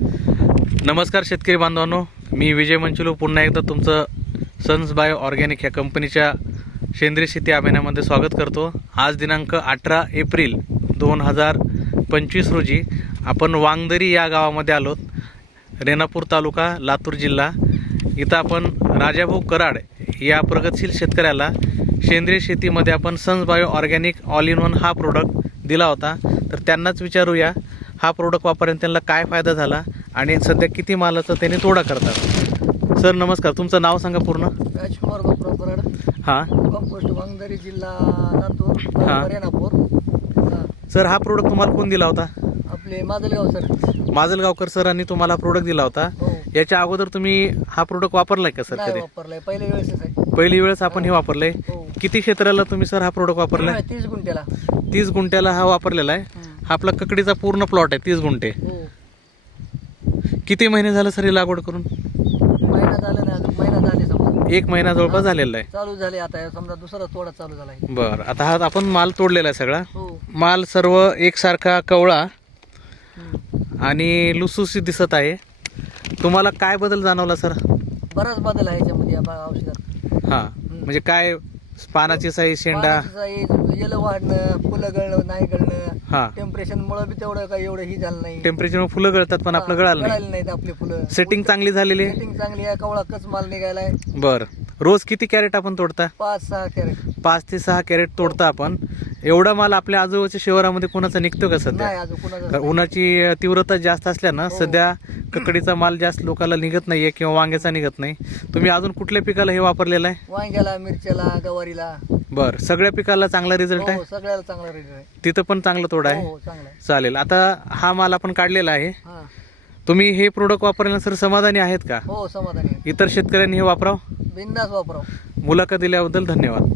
नमस्कार शेतकरी बांधवांनो, मी विजय मंचुलू पुन्हा एकदा तुमचं सन्स बायो ऑर्गॅनिक ह्या कंपनीच्या सेंद्रिय शेती अभियानामध्ये स्वागत करतो। आज दिनांक 18 एप्रिल 2025 रोजी आपण वांगदरी या गावामध्ये आलोत, रेणापूर तालुका लातूर जिल्हा। इथं आपण राजाभाऊ कराड या प्रगतशील शेतकऱ्याला सेंद्रिय शेतीमध्ये आपण sons bio organic all in one हा प्रोडक्ट दिला होता। तर त्यांनाच विचारूया हा प्रोडक्ट वापरून त्यांना काय फायदा झाला आणि सध्या किती मालाचा त्यांनी तोडा करतात। सर नमस्कार, तुमचं नाव सांगा पूर्ण। राजकुमार बापराव कराड, हां कंपोस्ट वांगदरी, जिल्हा लातूर, रेणापूर। सर हा प्रोडक्ट तुम्हाला कोण दिला होता? आपले माजलगाव सर। माजलगावकर सरांनी तुम्हाला प्रोडक्ट दिला होता। हो, याच्या अगोदर तुम्ही हा प्रोडक्ट वापरलाय का सर? नाही कधी वापरलाय, पहिल्या वेळेसच आहे। पहिली वेळेस आपण हे वापरलंय। हो, किती क्षेत्राला तुम्ही सर हा प्रोडक्ट वापरलाय? 30 गुंठ्याला। 30 गुंठ्याला हा वापरलेला आहे। हा आपला ककडीचा पूर्ण प्लॉट आहे, 30 गुंठे। हो, किती महिने झाले सर ही लागवड करून? महिना झाला ना, अजून महिना झाले समजा। 1 महिना जवळपास झालेला आहे। चालू झाले आता, समजा दुसरा तोडा चालू झाला आहे। बरं, आता हा आपण माल तोडलेला आहे सगळा। हो, माल सर्व एकसारखा कवळा हम्म. आणि लुसुसी दिसत आहे। तुम्हाला काय बदल जाणवला सर? बराच बदल आहे याच्यामध्ये या औषधात। हां, म्हणजे काय पानाची साईज, शेंडा? येलं वाढणं, फुलं गळणं नाही गळणं, हां, टेम्परेचर मुळे बी तेवढं काही एवढं ही झालं नाही। टेम्परेचर फुलं गळतात पण आपलं गळालं नाही। नाहीत आपले फुलं। सेटिंग चांगली झालेली आहे। सेटिंग चांगली आहे, कवळा कच माल निघायलाय। बरं, रोज किती कॅरेट आपण तोडता? 5-6 कॅरेट। 5 ते 6 कॅरेट तोडता आपण। एवढा माल आपल्या आजूबाजूच्या शहरामध्ये कोणाचा निघतो का सध्या? नाही अजून कुणाचं कारण उन्हाची तीव्रता जास्त असल्यानं सध्या ककडीचा माल जास्त लोकांना निघत नाहीये किंवा वांग्याचा निघत नाही। तुम्ही अजून कुठल्या पिकाला हे वापरलेलं आहे? वांग्याला, मिरच्याला, गवारीला। बरं, सगळ्या पिकाला चांगला रिझल्ट आहे? हो, सगळ्याला चांगला रेट आहे। तिथं पण चांगलं तोडा आहे? हो, चांगला आहे। चालेल। आता हा माल आपण काढलेला आहे, हा, तुम्ही हे प्रोडक्ट वापरल्यानंतर समाधानी आहेत का? हो, समाधानी आहे। इतर शेतकऱ्यांनी हे वापरावं? बिनधास्त वापराव। मुलाखत दिल्याबद्दल धन्यवाद।